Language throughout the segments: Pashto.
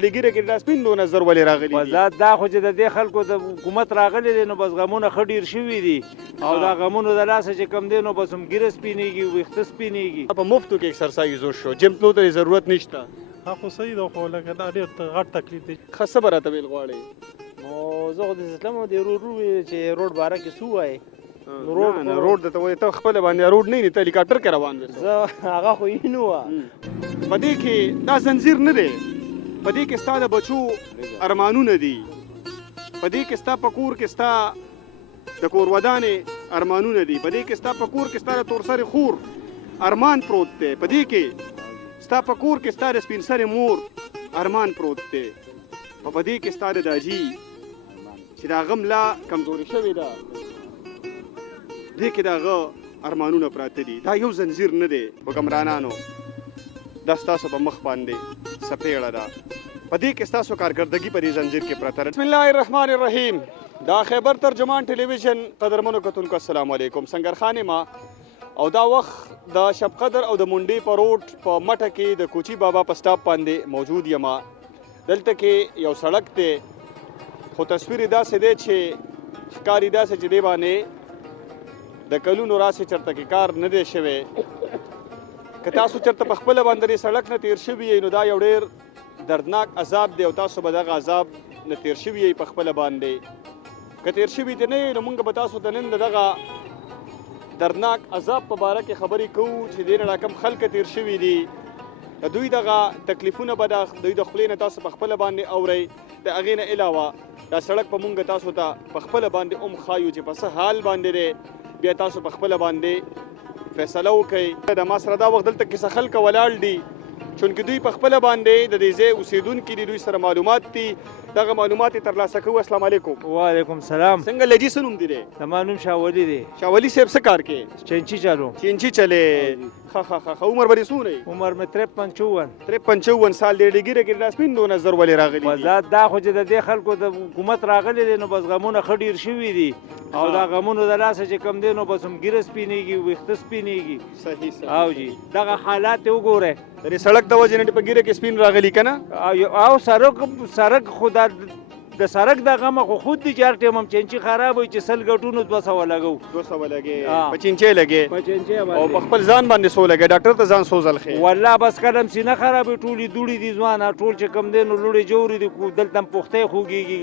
ډیګیره کې دا سپین 2000 ولې راغلي وزاد دا خو چې د دې خلکو د حکومت راغلي دي نو بس غمونه ښه ډېر شوي دي او دا غمونو د لاسه چې کم دی نو بس هم ګیره سپینېږي ویښته سپینېږي په مفتو کې ایکسرسایز وشو جیم تلو ته ضرورت نشته خو صحیح ده خو لکه دا ډېر غټ تکلیف دی ښه څه به راته ویل غواړې نو زه خو د اسلام او د ورور چې روډ باره کې څه وایي روډ درته وایي ته خپله باندې روډ نه ته هلیکاپټر کې روان وې زه هغه خو یې نه وه په دې کې دا زنځیر نه دی په دې کې ستا د بچو ارمانونه دي په دې کې ستا په کور کې ستا د کور ودانې ارمانونه دي په دې کې ستا په کور کې ستا د تورسرې خور ارمان پروت دی په دې کې ستا په کور کې ستا د سپین سرې مور ارمان پروت دی په دې کې ستا د داجي چې د هغه ملا کمزوري شوې ده دې کې د هغه ارمانونه پراته دي دا یو زنځیر نه دی حکمرانانو دا ستاسو په مخ باندې سپېړه ده په دې کې ستاسو کارکردګي په دې زنځیر کې پرته ده بسم الله الرحمن الرحیم دا خیبر ترجمان ټلویزیون قدرمنو کتونکو السلام علیکم سنگرخان ما او دا وخت د شب قدر او د منډې په روډ په مټه کې د کوچی بابا په سټاپ باندې موجود یم دلته کې یو سړک دی خو تصویر داسې دی چې ښکاري داسې چې دی باندې د کلونو راسې چرته کې کار نه دی شوی که تاسو چرته په خپله باندې سړک نه تیر شوي یئ نو دا یو ډېر دردناک عذاب دی او تاسو به دغه عذاب نه تیر شوي یئ په خپله باندې که تیر شوي دې نه یئ نو موږ به تاسو ته نن د دغه دردناک عذاب په باره کې خبرې کوو چې دې نه راکم خلکه تیر شوي دي د دوی دغه تکلیفونه به د دوی د خولې نه تاسو په خپله باندې اورئ د هغې نه علاوه دا سړک به موږ تاسو ته په خپله باندې هم ښایو چې په څه حال باندې دی بیا تاسو په خپله باندې فیصله وکړئ د ما سره دا وخت دلته کیسه خلکه ولاړ دي چونکې دوی په خپله باندې د دې ځای اوسېدونکي دي دوی سره معلومات دي دغه معلومات یې ترلاسه کوو السلام علیکم وعلیکم سلام څنګه لجي څه نوم دی دی زما نوم شاولي دی شاولي صاحب څه کار کې چینچي چالو چینچي چلې ښه عمر به دې څومره عمر مې 53 سال دی ډیګیره کې دا سپین 2000 ولې راغلي وزاد دا خو چې د دې خلکو د حکومت راغلي دي نو بس غمونه ښه ډېر شوي دي او دا غمونو د لاسه چې کم دی نو بس هم ګیره سپینېږي ویښته سپینېږي صحیح او جی دغه حالات یې وګورئ د دې سړک د وجې نه په ګیره کې سپین راغلي که نه او سړک خو د سړک د غمه خو خود دي چې هر ټایم هم چینچي خراب وي چې 100 ګټونو 200 لګو 200 لګې په چینچۍ لګې په چینچۍ او په خپل ځان باندې سو لګې ډاکټر ته ځان سوزل خې والله بس کلم سینه خرابې ټولې دوړې دي ځوانه ټول چې کم دی نو لوړې جوړې دي دلته هم پختۍ خوږېږي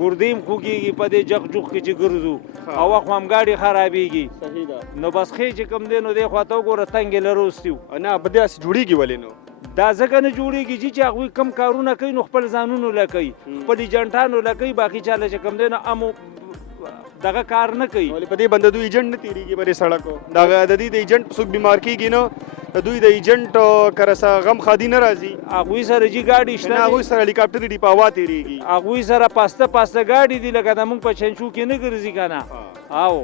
ګردې هم خوږېږي په دې جغ جوغ کې چې ګرځو او وخت هم ګاډي خرابېږي صحیح ده نو بس خې چې کم دی نو دې خوا ته وګوره تنګې لروستي نه په دې هسې جوړېږي ولې نو دا ځکه نه جوړېږي چې هغوی کم کارونه کوي نو خپل ځانونو له کوي خپل ایجنټانو له کوي باقي چاله چې کم دی نو امو دغه کار نه کوي ولې په دې باندې دوی ایجنټ نه تېرېږي په دې سړک دغه د دې د ایجنټ څوک بیمار کېږي نو د دوی د ایجنټ کره څه غم خادي نه راځي هغوی سره جي ګاډي شته هغوی سره هلیکاپټر دي په هوا تېرېږي هغوی سره پاسته ګاډي دي لکه د موږ په چنچو کې نه ګرځي که نه او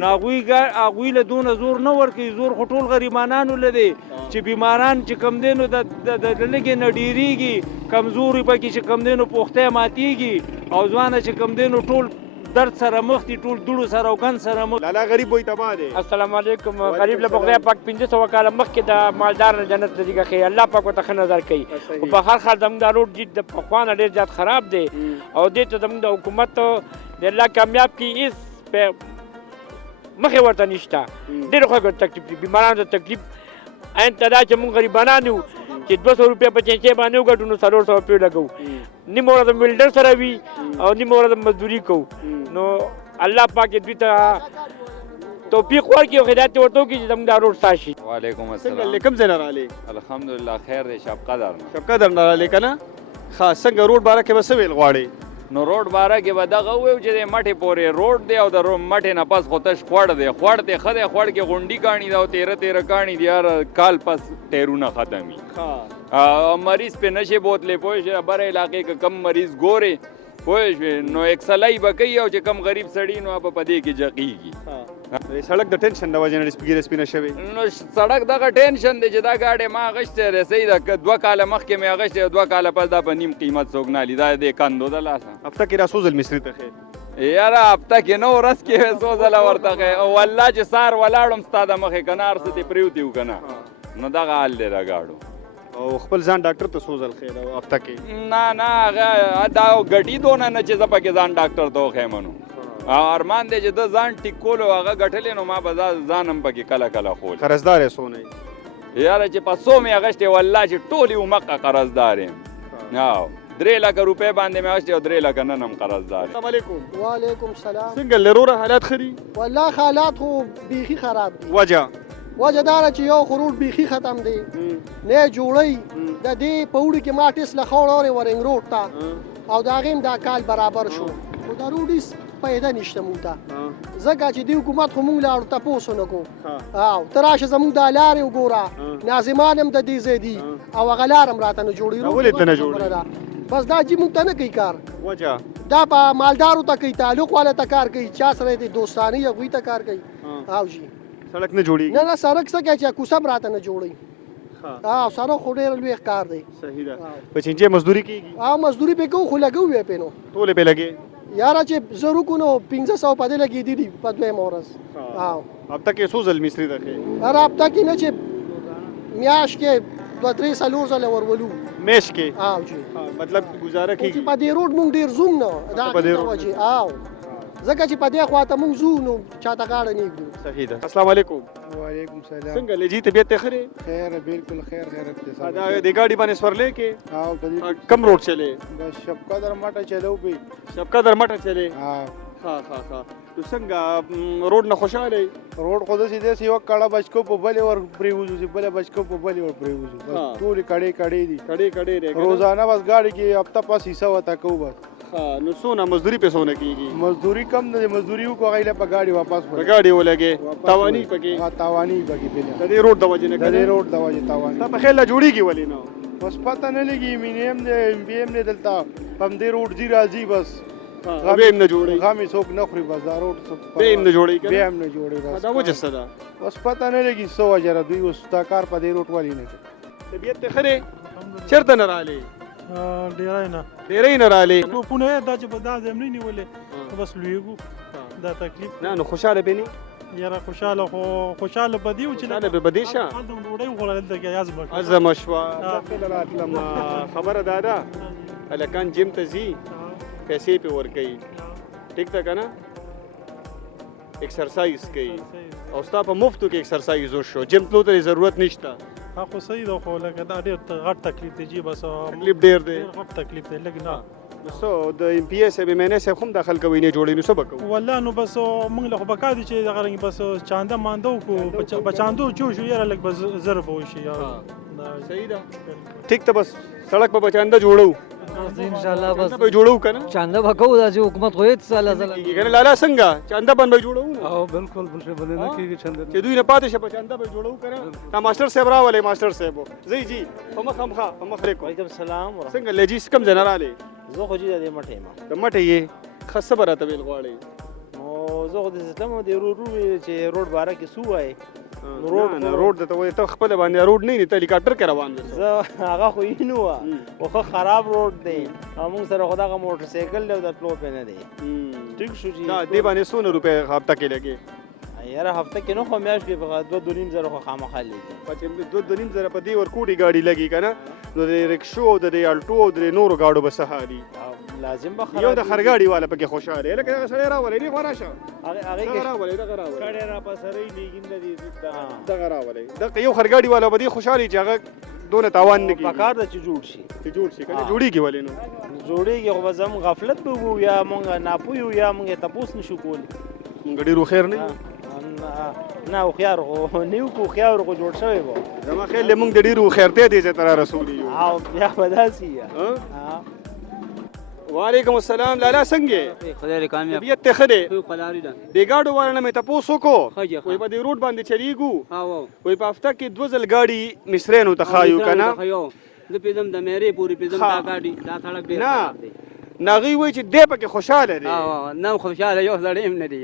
نو هغوی له دونه زور نه ورکوي زور خو ټول غریبانانو له دی چې بیماران چې کم دی نو د لږې نه ډېرېږي کمزوري پکې چې کم دی نو پوختی ماتېږي او ځوانه چې کم دی نو ټول درد سره مخ دي ټول دوړو سره او ګند سره مخ لالا غریب وایي تباه دی السلام علیکم غریب له خدای پاک 500 کاله مخکې د مالدار نه جنت ته ځي ښیي الله پاک ورته ښه نظر کوي خو په هر حال زموږ دا روډ د پخوا نه ډېر زیات خراب دی او دې ته زموږ د حکومت د الله کامیاب کړي هېڅ مخې ورته نشته ډېر خوږ تکلیف دي بیمارانو ته تکلیف عین ته دا چې موږ غریبانان یو چې 200 روپۍ په چینچۍ باندې وګټو نو 400 روپۍ لګو نیمه ورځ ویلډر سره وي او نیمه ورځ مزدوري کوو نو الله پاک دوی ته توفیق ورکړي او هدایت ورته وکړي چې زموږ دا روډ ستا شي وعلیکم څنګه السلام له کوم ځای نه رالې الحمدلله خیر دی شب قدر نه شب قدر نه رالې که نه ښه څنګه روډ باره کې به څه ویل غواړې نو روډ باره کې به دغه وویو چې د مټې پورې روډ دی او د مټې نه پس خو تش خوړ دی خوړ دی ښه دی خوړ کې غونډي کاڼي ده او تیره کاڼي دي هر کال پس ټیرونه ختم وي مریض پې نشي بوتلی پوه شوې بره علاقې که کم مریض ګورې پوه شوې نو اکسلای به کوي او چې کم غریب سړي نو به په دې کې جقیږي سړک د ټینشن د وجې نه ګیره سپینه شوې نو سړک دغه ټینشن دی چې دا ګاډی ما اخیستی دی صحیح ده 2 کاله مخکې مې اخیستی 2 کاله پس دا په نیم قیمت څوک نه لي دا د کندو د لاسه هفته کې را سوزل مصري ته خیر یاره هفته کې نو ورځ کې څو ځله ورته ښې او والله چې سهار ولاړم ستا د مخې که نه هر څه دې پرېوتي و که نه نو دغه حال دی د ګاډو او خپل ځان ډاکټر ته سوزل خیر او هفته کې نه هغه دا ګټي دونه نه چې زه پکې ځان ډاکټر ته وښیم نو ارمان دی چې د ځان ټیک کولو هغه ګټلې نو ما به ځان هم پکې کله کله خول قرضدار یې څونه یاره چې په 100 مې اخیستې والله چې ټول یې عمقه قرضدار یم او 3 لکه روپۍ باندې مې اخیستې او 3 لکه نن هم قرضدار یم. السلام علیکم. وعلیکم السلام. څنګه لروره حالات ښه دي؟ والله حالات خو بیخي خراب دي. وجه دا ده چې یو خو روډ بیخي ختم دی نه جوړی د دې په وړي کې ما ټسله خوړ ورنګ روډ ته او د هغې هم دا کال برابر شو خو دا روډ هېڅ پیدا نشته مونږ ته ځکه چې دې حکومت خو مونږ لاړو تپوس ونه کړو او ته راشه زمونږ دا لارې وګوره ناظمان هم د دې ځای دي او هغه لار هم راته نه جوړي ولې ته نه جوړي بس دا جی مونږ ته نه کوي کار وجه دا په مالدارو ته کوي تعلق والا ته کار کوي چا سره د دوستانه هغوی ته کار کوي او جی سړک نه جوړیږي نه سړک څه کوي چې کوڅه هم راته نه جوړوي او سړک خو ډېر لوی ښکار دی صحیح ده په چینجې مزدوري کېږي او مزدوري پې کوو خو لګوو یې پې نو ټولې پې لګې یاره چې زه روکو نو 1500 په دې لګېدي دي په دویمه ورځ او هفته کې څو ځل مصري ته ښې هر هفته کې نه چې میاشت کې 2-3 څلور ځله ورولو میاشت کې او جی مطلب گزاره چې کېږي په دې روډ مونږ ډېر زوم نه دا په دې روډ وجې او ځکه چې په دې خواته مونږ ځو نو چاته غاړه نه ږدو صحیح ده. السلام علیکم. وعلیکم السلام. څنګه لجی طبیعت ته ښه دی؟ خیر بالکل خیر خیرت دی دا د ګاډي باندې سورلې کې او په دې کم روډ چلے بس شپکا در ماټه چلو به شبکه در مټه چلے ها ها نو څنګه روډ نه خوشاله روډ خو د سیده سی وک کړه بچکو په بلې ور پریوزو سی بلې بچکو په بلې ور پریوزو بس ټول کړي دي کړي ری روزانه بس گاڑی کې هفته پس حصہ وتا کو بس نو سونه مزدوری په سونه کیږي مزدوری کم نه مزدوری کو غیله په گاڑی واپس په گاډي ولګي تاوانی پکې ها تاوانی بګی په د دې روډ د وجه نه د دې روډ د وجه تاوانی تا په خیال جوړیږي ولې نو بس پته نه لګي مینیم دې ام بي ام نه دلتا پم دې روډ دی راځي بس غویم نه جوړي غامي څوک نه خوري بس دا روډ څوک بیم نه جوړي بیم نه جوړي دا وجه څه ده بس پته نه لګي سو اجر دوی اوس تا کار په دې روټ والی نه طبیعت ته خره چرته نه رااله ډیرای نه رااله نو پونه دا چې دا زم نه نیولې بس لویګو دا تکلیف نه نو خوشاله بینی یاره خوشاله بدیو چې نه به بدیشا هلته ډوډۍ وخوړل دلته یازم ازم شوا داخل راتلم خبره دادا الکان جیم ته زی پیسې په ور کوي ټیک تا کنه ایکسرسایز کوي او ستا په مفتو کې ایکسرسایز وشو جیم تلو ته ضرورت نشته خو صحیح ده خو لکه دا ډېر غټ تکلیف دی جی بس تکلیف ډېر دی غټ تکلیف دی لږ نه سو د ام پی ایس ام ایم ان ایس هم داخل کوي نه جوړي نو څه وکړو والله نو بس موږ له خو بکا دي چې دغه رنګ بس چانده ماندو کو بچاندو جو شو یاره لږ بس ضرب وشي یا صحیح ده ټیک ته بس سړک په بچانده جوړو ان شاء الله بس به جوړو کنه چانده بکو دا چې حکومت خو هیڅ سالا زلا کنه لالا څنګه چانده باندې جوړو او بالکل بلنه نه کیږي چانده چې دوی نه پاتې شه بچانده به جوړو کنه تا ماستر صاحب راولې ماستر صاحب زی جی په مخ مخه په مخ لیکو وعلیکم السلام څنګه لجیس کم جنراله زه خو جی د مټه ما د مټه یې خصبره ته ویل غواړي نو زه خو د سیستم د رو چې روډ باره کې سو وای روډ ته وای ته خپل باندې روډ نه ته هلیکاپټر کې روان دي زه هغه خو یې نو او خو خراب روډ دی موږ سره خدای غو موټر سایکل له د پلو پنه دی ټیک شو جی دا دی باندې 100 روپے هفته کې لګي یاره هفته کې نو خو میاش کې په 2.5 زره خو خامخا لګي په 2.5 زره په دی ور کوټي گاډي لګي کنه نو د رکشو د الټو د نورو گاډو به سهاري لازم به یو د خرګاډي والا پکې خوشاله لکه هغه سړی راولې نه خراشه هغه کې راولې دا راولې کړه را پسرې لګین دی دا راولې دا یو خرګاډي والا به دی خوشاله چې هغه دونه تاوان نه کوي پکار د چې جوړ شي کنه جوړیږي ولې نو جوړیږي خو زم غفلت به وو یا مونږ ناپویو یا مونږ تاسو نشو کول مونږ ډیرو خیر نه نه خو خيار خو نیو کو خيار خو جوړ شوی وو زما خیال مونږ د ډیرو خیرته دي چې تر رسول یو او بیا بداسي ها وعلیکم السلام لالا څنګه خدای دې کامیاب طبیعت ته خده خو قلاری ده د گاډو والا مې تاسو کو خجه وای په دې روډ باندې چلیګو ها وای په هفته کې 2 ځل گاډي مصرینو ته خایو کنه د پیزم د مېری پوری پیزم دا گاډي دا سړک ډیر خراب دی ناغي وای چې دې پکې خوشاله دي ها نو خوشاله یو سړی هم نه دی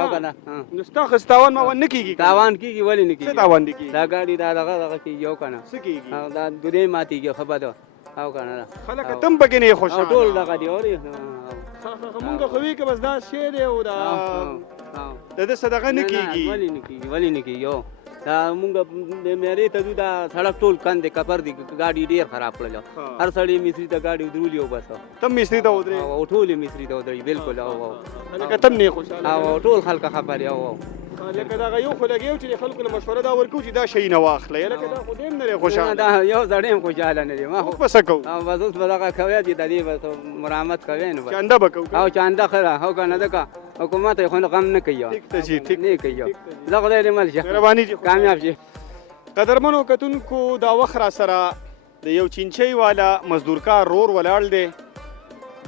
او کنه نو ستا خستاوان ما ونه کیږي تاوان کیږي ولی نه کیږي څه تاوان دي کیږي دا گاډي دا دغه کیږي یو کنه څه کیږي دا دوی ماتيږي خبره او کنه خلک تم پکې نه خوشاله ټول دغه دی اوري مونږ خو وی کې بس دا شی دی او دا د صدقه نه کیږي ولی نه کیږي دا مونږ د میرې ته ځو دا سړک ټول کند دی کپر دی ګاډي ډېر خراب کړل هر سړی مصري ته ګاډي ودرولي او بس تم مصري ته ودرې او ټول مصري ته ودرې بالکل او لکه تم نه خوشاله او ټول خلک خبرې او لکه دا یو خو لګیو چې خلکو له مشوره دا ورکو چې دا شی نه واخلې لکه دا خو دې نه خوشاله دا یو ځړې هم خوشاله نه دی ما خو پس کو او بس اوس بدغه کوي چې د دې بس مرامت کوي نو چاندا بکو او چاندا خره هو کنه دکا حکومت خو غم نه کوي ٹھیک ته جی ٹھیک نه کوي زغ دې مل شه مهرباني جی کامیاب شي قدرمنو کتونکو دا وخت را سره د یو چینچي والا مزدورکار رور ولاړ دی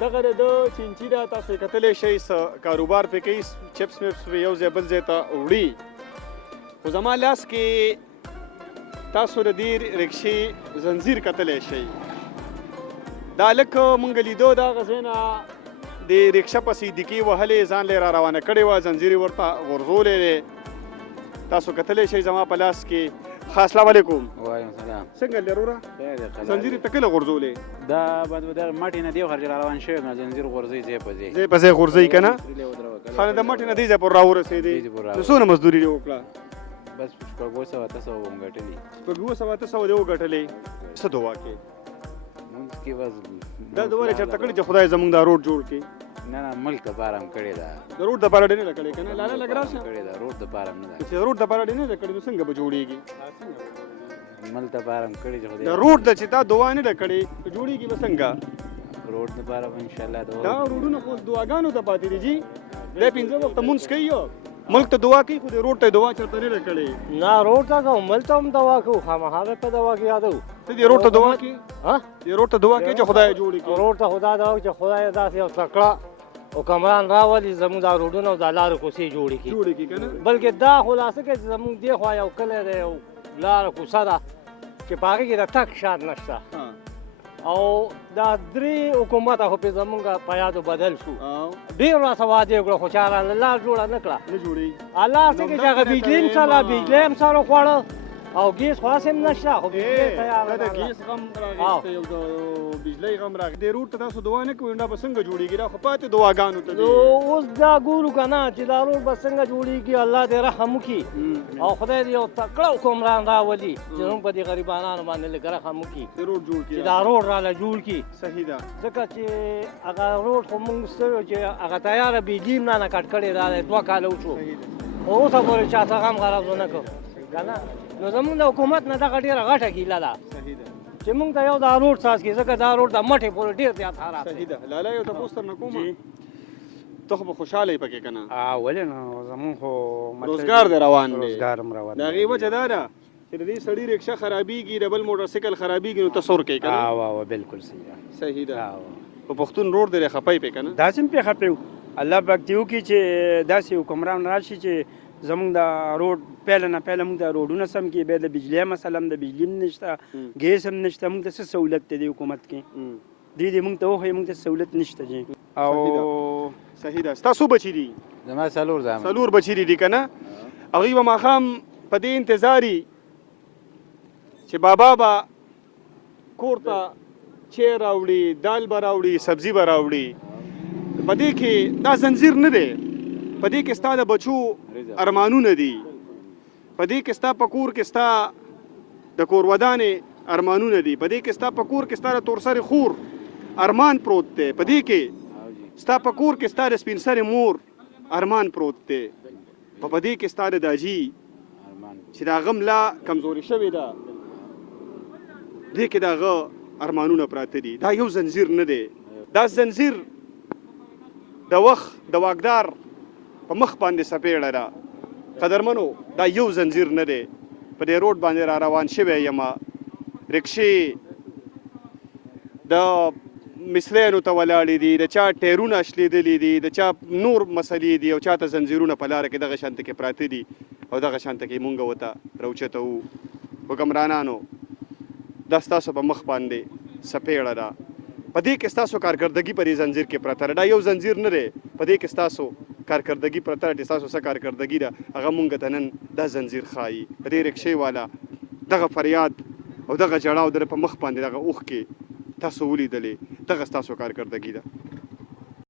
دغه د چینچي دا تاسو کتلې شي س کاروبار په کې چپس میپس په یو ځای بل ځای ته وړي خو زما لاس کې تاسو د دې رکشې زنجیر کتلې شي دا لکه مونږ لیدو دا غزینا د رکشه پسې دکی وهلې ځان لري روانه کړې و زنجیر ورته غرزولې تاسو کتلې شي زما په لاس کې السلام علیکم وعلیکم السلام څنګه لرورا زنجیر تکله غرزولې دا بعد دا ماټی نه دی خرج روان شوی نه زنجیر غرزي زی زی په زی غرزي کنه خانه د ماټی نه دی پر راورسېدې نو څونه مزدوري وکړه بس شپږ سو تاسو وګټلې شپږ سو تاسو دی وګټلې څه دوا کې موږ کې بس دا دوه چرته کړی چې خدای زمونږ دا روډ جوړ کړي نه نه ملک بارم کړی دا د روډ د پاره نه کړی کنه لاله لګراشه کړی دا روډ د بارم نه چې روډ د پاره نه کړی نو څنګه به جوړیږي مل د بارم کړی چې د روډ د چې دا دوه نه کړی جوړیږي به څنګه روډ د بارم ان شاء الله دا روډونه خو دعاګانو ته پاتې دي جی د پینځه وخت مونږ کوي ملک ته دعا کوي خو د روډ ته دعا چرته نه کړی نه روډ ته کوم ملک ته هم دعا کوو خامخا په دعا کې یادو ته د روډ ته دعا کوي ها د روډ ته دعا کوي چې خدای جوړ کړي روډ ته خدای دعا چې خدای داسې یو تکړه او کمران راولي زموږ دا روډونه او د لارو کوڅې جوړې کړي کنه بلکې دا خلاصه کې زموږ دی خوا یو کلی دی یو لاره کوڅه ده چې په هغې کې د تګ شاید نشته او دا درې حکومته خو پې زموږ په یادو بدل شو ډېر راته وعدې وکړه خو چا راله لار جوړه نه کړه نه جوړېږي الله څه کې چې هغه بجلي هم سره بجلي هم سره خوړه او ګیس خلاص هم نشته خو بجلي تیاره د ګیس غم راغسته یو د بجلی غم راغی د روډ ته تاسو دعا نه کوئ نو به څنګه جوړیږي دا خو پاتې دعاګانو ته نو اوس دا ګورو که نه چې دا روډ به څنګه جوړیږي الله دې رحم وکړي او خدای دې یو تکړه حکمران راولي چې زموږ په دې غریبانانو باندې لږ رحم وکړي د روډ جوړ کړي چې دا روډ راله جوړ کړي صحیح ده ځکه چې هغه روډ خو موږ ستړي چې هغه تیاره بجلي هم نه کټ کړې دا دی 2 کاله وشو خو اوسه پورې چا څه غم غرض ونه کړو که نه نو زموږ د حکومت نه دغه ډېره غټه ګیله ده چې موږ ته یو دا روډ ساز کړي ځکه دا روډ د مټې پورې ډېر زیات خراب صحیح ده لاله یو تپوس درنه کوم ته خو به خوشحاله یې پکې که نه ولې نه زمونږ خو روزګار دی روان دی روزګار هم روان د هغې وجه دا ده چې د دې سړي رکشه خرابېږي د بل موټرسایکل خرابېږي نو ته څه ورکوې که نه بالکل صحیح ده په پښتون روډ دی خپی پې که نه داسې هم پې خپې الله پاک دې وکړي چې داسې حکمران راشي چې زمونږ د روډ پیله نه پیله موږ د روډونه سم کړي بیا د بجلي مسله هم د بجلي هم نشته ګیس هم نشته موږ ته څه سهولت دی د حکومت کې دې موږ ته وښایي موږ ته سهولت نشته جی او صحیح ده ستا څو بچي دي زما څلور بچي دي که نه هغوی به ماښام په دې انتظار چې بابا به کور ته چای راوړي دال به راوړي سبزي به راوړي په دې کې دا زنځیر نه دی په دې کې ستا د بچو ارمانونه دي په دې کې ستا په کور کې ستا د کور ودانې ارمانونه دي په دې کې ستا په کور کې ستا د تورسرې خور ارمان پروت دی په دې کې ستا په کور کې ستا د سپین سرې مور ارمان پروت دی په دې کې ستا د داجي چې د هغه ملا کمزوري شوې ده دې کې د هغه ارمانونه پراته دي دا یو زنځیر نه دی دا زنځیر د وخت د واکدار په مخ باندې سپېړه ده قدرمنو دا یو زنځیر نه دی په دې روډ باندې را روان شوی یم رکشې د مسلیانو ته ولاړې دي د چا ټیرونه اشلېدلي دي د چا نور مسلې دي او چا ته زنځیرونه په لاره کې دغه شانته کې پراته دي او دغه شانته کې مونږ ورته راوچته وو حکمرانانو دا ستاسو په مخ باندې سپېړه ده په دې کې ستاسو کارکردګي په دې زنځیر کې پرته ده دا یو زنځیر نه دی په دې کې ستاسو کارکردګي پرته ده ستاسو څه کارکردګي ده هغه مونږ ته نن دا زنځیر ښایي په دې رکشې والا دغه فریاد او دغه ژړا او د په مخ باندې دغه اوښکې تاسو ولیدلې دغه ستاسو کارکردګي ده